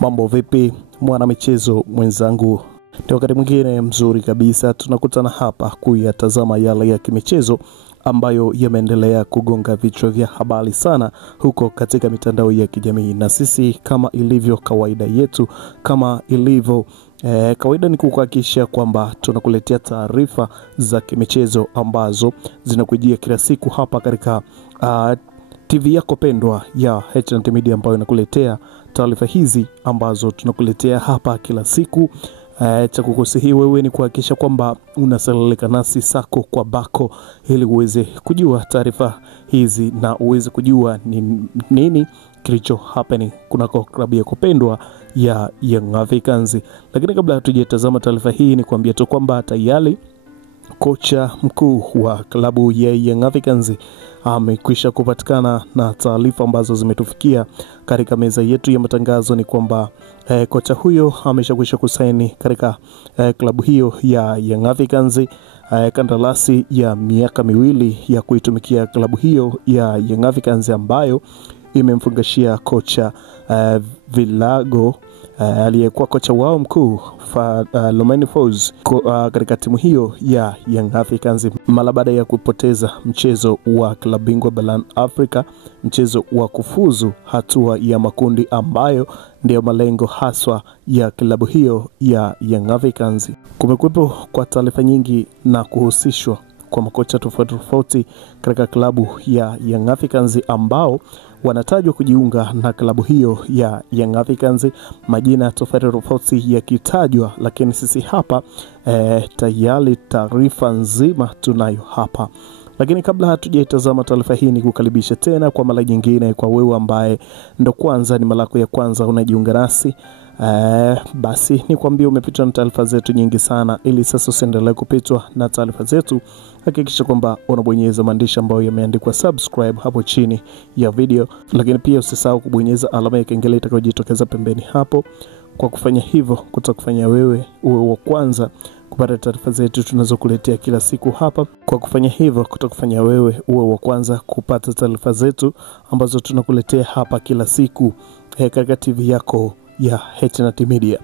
Mambo vipi mwana michezo mwenzangu? Ni wakati mwingine mzuri kabisa tunakutana hapa kuyatazama yale ya kimichezo ambayo yameendelea kugonga vichwa vya habari sana huko katika mitandao ya kijamii. Na sisi kama ilivyo kawaida yetu, kama ilivyo kawaida, ni kuhakikisha kwamba tunakuletea taarifa za kimichezo ambazo zinakujia kila siku hapa katika TV yako pendwa ya HNT Media, ambayo inakuletea taarifa hizi ambazo tunakuletea hapa kila siku. Cha kukusihi wewe ni kuhakikisha kwamba unasaleleka nasi sako kwa bako ili uweze kujua taarifa hizi na uweze kujua nini kilicho happening kunako klabu ya kupendwa ya Young Africans. Lakini kabla hatujatazama taarifa hii, ni kuambia tu kwamba tayari kocha mkuu wa klabu ya Young Africans amekwisha kupatikana, na taarifa ambazo zimetufikia katika meza yetu ya matangazo ni kwamba kocha huyo ameshakwisha kusaini katika klabu hiyo ya Young Africans kandarasi ya miaka 2 ya kuitumikia klabu hiyo ya Young Africans, ambayo imemfungashia kocha Vilago aliyekuwa kocha wao mkuu Lomani Folz katika timu hiyo ya Young Africans mara baada ya kupoteza mchezo wa klabu bingwa barani Afrika, mchezo wa kufuzu hatua ya makundi, ambayo ndio malengo haswa ya klabu hiyo ya Young Africans. Kumekuwepo kwa taarifa nyingi na kuhusishwa kwa makocha tofauti katika klabu ya Young Africans ambao wanatajwa kujiunga na klabu hiyo ya Young Africans, majina tofauti yakitajwa, lakini sisi hapa tayari taarifa nzima tunayo hapa. Lakini kabla hatujaitazama taarifa hii, ni kukaribisha tena kwa mara nyingine kwa wewe ambaye ndo kwanza ni mara yako ya kwanza unajiunga nasi. Basi nikwambie umepitwa na taarifa zetu nyingi sana, ili sasa usiendelee kupitwa na taarifa zetu. Hakikisha kwamba unabonyeza maandishi ambayo yameandikwa subscribe hapo chini ya video, lakini pia usisahau kubonyeza alama ya kengele itakayojitokeza pembeni hapo. Kwa kufanya hivyo kutakufanya wewe uwe wa kwanza kupata taarifa zetu tunazokuletea kila siku hapa. Kwa kufanya hivyo kutakufanya wewe uwe wa kwanza kupata taarifa zetu ambazo tunakuletea hapa kila siku katika TV yako ya HNT Media.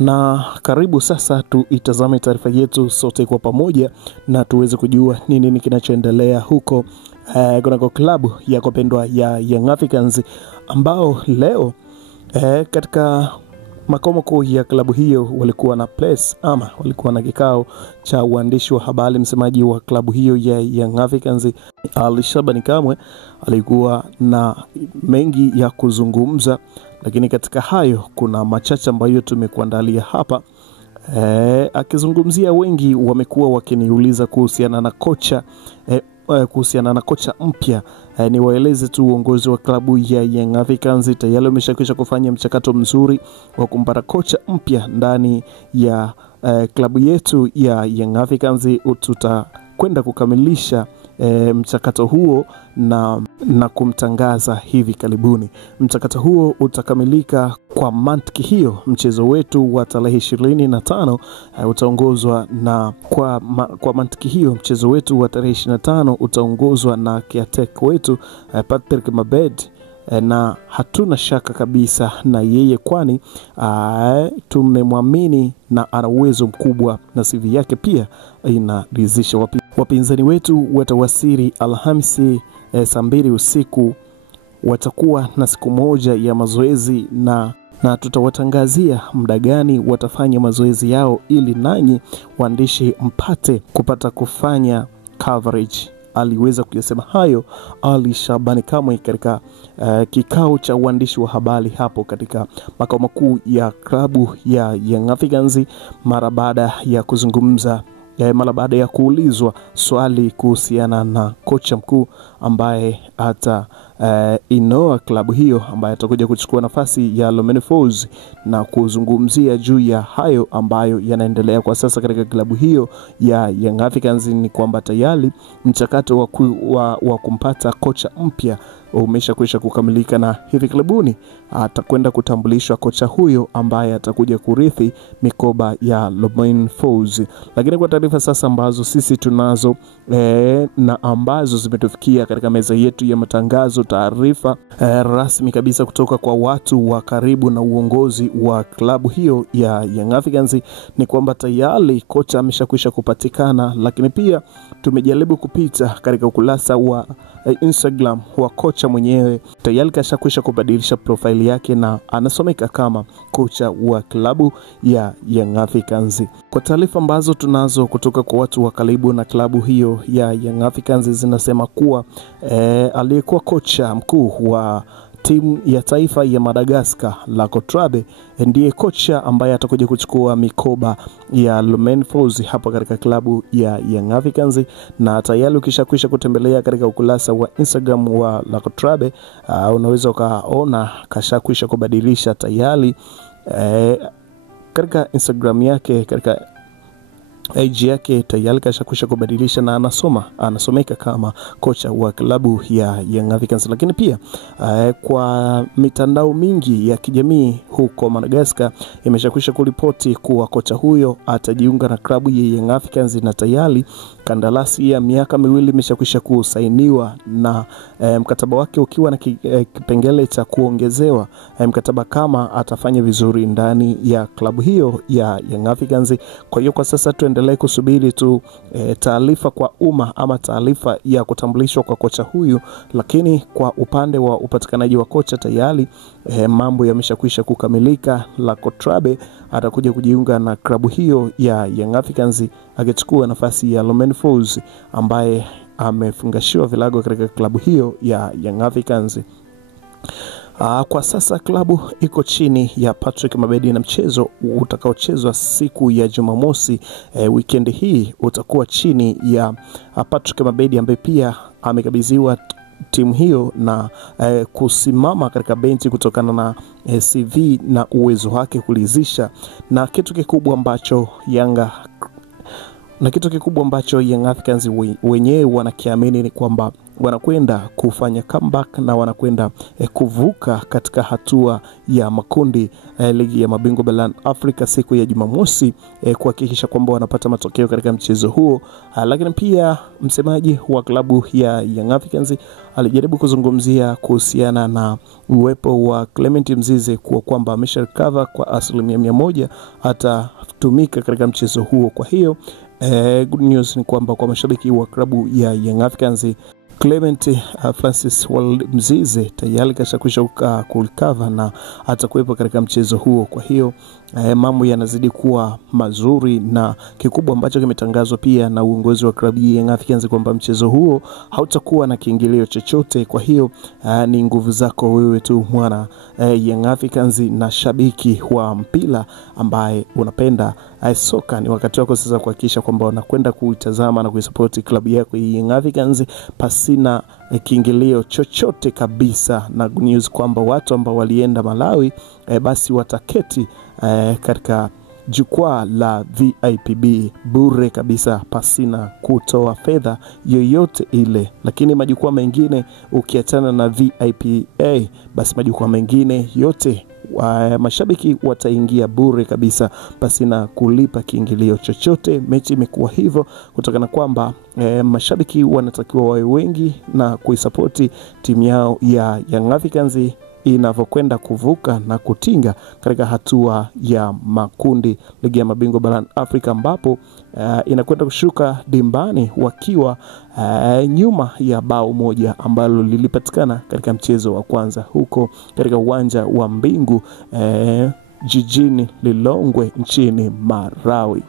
Na karibu sasa tuitazame taarifa yetu sote kwa pamoja na tuweze kujua nini kinachoendelea huko kunako klabu ya kupendwa ya Young Africans, ambao leo katika makao makuu ya klabu hiyo walikuwa na walikuwa na kikao cha uandishi wa habari. Msemaji wa klabu hiyo ya Young Africans Ali Shabani Kamwe alikuwa na mengi ya kuzungumza, lakini katika hayo kuna machache ambayo tumekuandalia hapa. Akizungumzia, wengi wamekuwa wakiniuliza kuhusiana na kocha mpya. Niwaeleze tu uongozi wa klabu ya Young Africans tayari umeshakwisha kufanya mchakato mzuri wa kumpata kocha mpya ndani ya klabu yetu ya Young Africans. Tutakwenda kukamilisha mchakato huo na kumtangaza hivi karibuni. Mchakato huo utakamilika kwa mantiki hiyo. Mchezo wetu wa tarehe 25 utaongozwa na kwa mantiki hiyo mchezo wetu wa tarehe 25 utaongozwa na caretaker wetu Patrick Mabed, na hatuna shaka kabisa na yeye, kwani tumemwamini na ana uwezo mkubwa na CV yake pia inaridhisha. Wapinzani wetu watawasili Alhamisi saa 2 usiku. Watakuwa na siku moja ya mazoezi na tutawatangazia muda gani watafanya mazoezi yao, ili nanyi waandishi mpate kupata kufanya coverage. Aliweza kuyasema hayo Ali Shabani Kamwe katika kikao cha uandishi wa habari hapo katika makao makuu ya klabu ya Young Africans, mara baada ya kuzungumza mara baada ya kuulizwa swali kuhusiana na kocha mkuu ambaye inoa klabu hiyo, ambaye atakuja kuchukua nafasi ya Lomani Folz, na kuzungumzia juu ya hayo ambayo yanaendelea kwa sasa katika klabu hiyo ya Young Africans. Ni kwamba tayari mchakato wa kumpata kocha mpya umeshakwisha kukamilika, na hivi karibuni atakwenda kutambulishwa kocha huyo ambaye atakuja kurithi mikoba ya Romain Folz. Lakini kwa taarifa sasa ambazo sisi tunazo na ambazo zimetufikia katika meza yetu ya matangazo, taarifa rasmi kabisa kutoka kwa watu wa karibu na uongozi wa klabu hiyo ya Young Africans ni kwamba tayari kocha ameshakwisha kupatikana. Lakini pia tumejaribu kupita katika ukurasa wa Instagram wa kocha mwenyewe, tayari kashakwisha kubadilisha profile yake na anasomeka kama kocha wa klabu ya Young Africans. Kwa taarifa ambazo tunazo kutoka kwa watu wa karibu na klabu hiyo ya Young Africans zinasema kuwa aliyekuwa kocha mkuu wa timu ya taifa ya Madagascar Laco Trabe ndiye kocha ambaye atakuja kuchukua mikoba ya Romain Folz hapa katika klabu ya Young Africans. Na tayari ukishakwisha kutembelea katika ukurasa wa Instagram wa Laco Trabe, unaweza ukaona kashakwisha kubadilisha tayari katika Instagram yake, katika IG yake tayari kashakwisha kubadilisha na anasomeka kama kocha wa klabu ya Young Africans. Lakini pia kwa mitandao mingi ya kijamii huko Madagascar imeshakwisha kuripoti kuwa kocha huyo atajiunga na klabu ya Young Africans, na tayari kandarasi ya miaka 2 imeshakwisha kusainiwa, na mkataba wake ukiwa na kipengele cha kuongezewa mkataba kama atafanya vizuri ndani ya klabu hiyo ya Young Africans. Kwa hiyo kwa sasa tuendelee kusubiri tu taarifa kwa umma ama taarifa ya kutambulishwa kwa kocha huyu. Lakini kwa upande wa upatikanaji wa kocha tayari mambo yameshakwisha kukamilika. Laco Trabe atakuja kujiunga na klabu hiyo ya Young Africans akichukua nafasi ya Romain Folz ambaye amefungashiwa vilago katika klabu hiyo ya Young Africans. Kwa sasa klabu iko chini ya Patrick Mabedi, na mchezo utakaochezwa siku ya Jumamosi weekend hii utakuwa chini ya Patrick Mabedi ambaye pia amekabidhiwa timu hiyo na kusimama katika benchi kutokana na CV na uwezo wake kulizisha, na kitu kikubwa ambacho Young Africans wenyewe wanakiamini ni kwamba wanakwenda kufanya comeback na wanakwenda kuvuka katika hatua ya makundi ligi ya mabingwa barani Afrika siku ya Jumamosi, kuhakikisha kwamba wanapata matokeo katika mchezo huo. Lakini pia msemaji wa klabu ya Young Africans alijaribu kuzungumzia kuhusiana na uwepo wa Clement Mzize kwa kwamba amesharecover kwa 100% atatumika katika mchezo huo. Kwa hiyo good news ni kwamba kwa mashabiki wa klabu ya Young Africans, Clement Francis Mzize tayari kashakwisha kulikava na atakuwepo katika mchezo huo. Kwa hiyo mambo yanazidi kuwa mazuri, na kikubwa ambacho kimetangazwa pia na uongozi wa klabu ya Young Africans kwamba mchezo huo hautakuwa na kiingilio chochote. Kwa hiyo ni nguvu zako wewe tu mwana Young Africans na shabiki wa mpira ambaye unapenda soka. Ni wakati wako sasa kuhakikisha kwamba unakwenda kuitazama na kuisupport klabu yako ya Young Africans pasina kiingilio chochote kabisa. Na good news kwamba watu ambao walienda Malawi basi wataketi katika jukwaa la VIPB bure kabisa pasina kutoa fedha yoyote ile. Lakini majukwaa mengine ukiachana na VIPA, basi majukwaa mengine yote mashabiki wataingia bure kabisa pasina kulipa kiingilio chochote. Mechi imekuwa hivyo kutokana kwamba mashabiki wanatakiwa wawe wengi na kuisapoti timu yao ya Young Africans inavyokwenda kuvuka na kutinga katika hatua ya makundi ligi ya mabingwa barani Afrika, ambapo inakwenda kushuka dimbani wakiwa nyuma ya bao moja ambalo lilipatikana katika mchezo wa kwanza huko katika uwanja wa Mbingu jijini Lilongwe nchini Malawi.